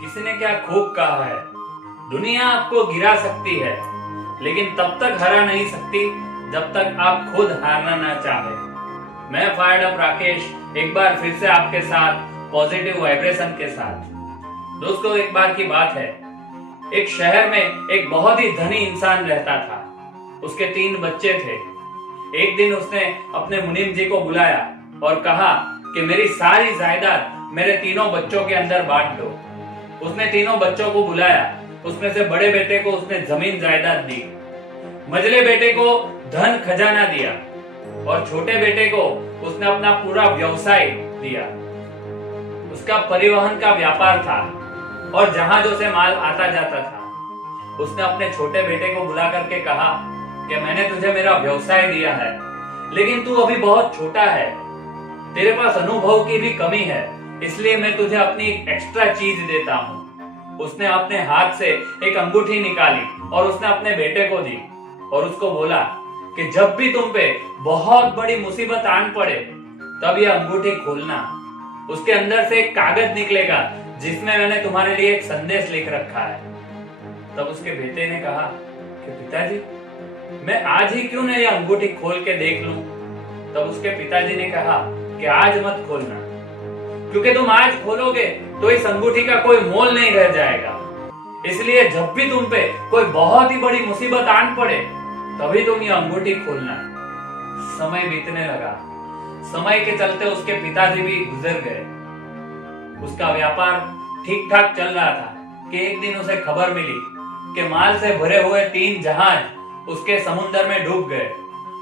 किसी ने क्या खूब कहा है, दुनिया आपको गिरा सकती है लेकिन तब तक हरा नहीं सकती जब तक आप खुद हारना ना चाहे। मैं फायर्ड अप राकेश एक बार फिर से आपके साथ पॉजिटिव वाइब्रेशन के साथ। दोस्तों, एक बार की बात है, एक शहर में एक बहुत ही धनी इंसान रहता था। उसके 3 बच्चे थे। एक दिन उसने अपने मुनीम जी को बुलाया और कहा कि मेरी सारी जायदाद मेरे तीनों बच्चों के अंदर बांट दो। उसने तीनों बच्चों को बुलाया। उसमें से बड़े बेटे को उसने जमीन जायदाद दी, मझले बेटे को धन खजाना दिया और छोटे बेटे को उसने अपना पूरा व्यवसाय दिया। उसका परिवहन का व्यापार था और जहाजों से माल आता जाता था। उसने अपने छोटे बेटे को बुला करके कहा कि मैंने तुझे मेरा व्यवसाय दिया है, लेकिन तू अभी बहुत छोटा है, तेरे पास अनुभव की भी कमी है, इसलिए मैं तुझे अपनी एक एक्स्ट्रा चीज देता हूँ। उसने अपने हाथ से एक अंगूठी निकाली और उसने अपने बेटे को दी और उसको बोला कि जब भी तुम पे बहुत बड़ी मुसीबत आन पड़े तब यह अंगूठी खोलना। उसके अंदर से एक कागज निकलेगा जिसमें मैंने तुम्हारे लिए एक संदेश लिख रखा है। तब उसके बेटे ने कहा कि पिताजी, मैं आज ही क्यों ना यह अंगूठी खोल के देख लूं। तब उसके पिताजी ने कहा कि आज मत खोलना, क्योंकि तुम आज खोलोगे तो इस अंगूठी का कोई मोल नहीं रह जाएगा। इसलिए जब भी तुम पे कोई बहुत ही बड़ी मुसीबत आन पड़े तभी तुम ये अंगूठी खोलना। समय बीतने लगा। समय के चलते उसके पिताजी भी गुजर गए। उसका व्यापार ठीक ठाक चल रहा था कि एक दिन उसे खबर मिली कि माल से भरे हुए 3 जहाज उसके समुद्र में डूब गए।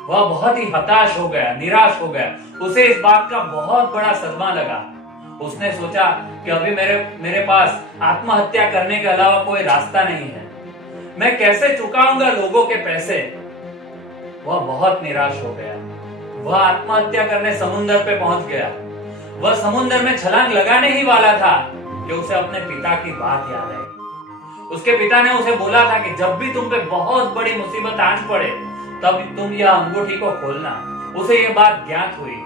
वह बहुत ही हताश हो गया, निराश हो गया। उसे इस बात का बहुत बड़ा सदमा लगा। उसने सोचा कि अभी मेरे पास आत्महत्या करने के अलावा कोई रास्ता नहीं है। मैं कैसे चुकाऊंगा लोगों के पैसे। वह बहुत निराश हो गया। वह आत्महत्या करने समुद्र पे पहुंच गया। वह समुद्र में छलांग लगाने ही वाला था कि उसे अपने पिता की बात याद आई। उसके पिता ने उसे बोला था कि जब भी तुम पे बहुत बड़ी मुसीबत आन पड़े तब तुम यह अंगूठी को खोलना। उसे यह बात ज्ञात हुई।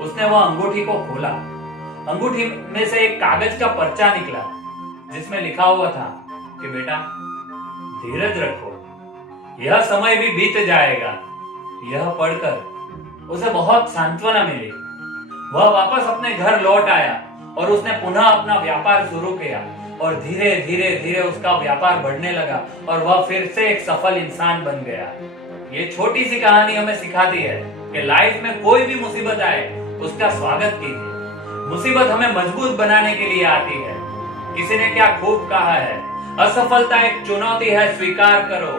उसने वह अंगूठी को खोला। अंगूठी में से एक कागज का पर्चा निकला जिसमें लिखा हुआ था कि बेटा, धीरज रखो, यह समय भी बीत जाएगा। यह पढ़कर उसे बहुत सांत्वना मिली। वह वापस अपने घर लौट आया और उसने पुनः अपना व्यापार शुरू किया और धीरे धीरे धीरे उसका व्यापार बढ़ने लगा और वह फिर से एक सफल इंसान बन गया। ये छोटी सी कहानी हमें सिखाती है कि लाइफ में कोई भी मुसीबत आए उसका स्वागत कीजिए। मुसीबत हमें मजबूत बनाने के लिए आती है। किसी ने क्या खूब कहा है, असफलता एक चुनौती है, स्वीकार करो।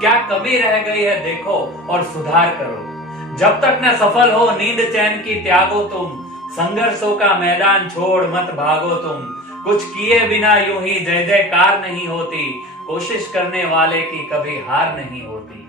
क्या कमी रह गई है देखो और सुधार करो। जब तक न सफल हो नींद चैन की त्यागो तुम। संघर्षों का मैदान छोड़ मत भागो तुम। कुछ किए बिना यूं ही जय जयकार नहीं होती। कोशिश करने वाले की कभी हार नहीं होती।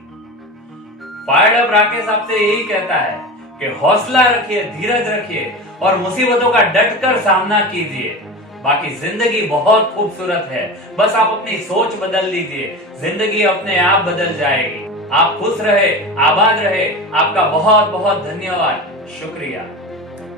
फायर्ड अप राकेश आपसे यही कहता है कि हौसला रखिए, धीरज रखिए और मुसीबतों का डटकर सामना कीजिए। बाकी जिंदगी बहुत खूबसूरत है, बस आप अपनी सोच बदल लीजिए, जिंदगी अपने आप बदल जाएगी। आप खुश रहे, आबाद रहे। आपका बहुत बहुत धन्यवाद, शुक्रिया।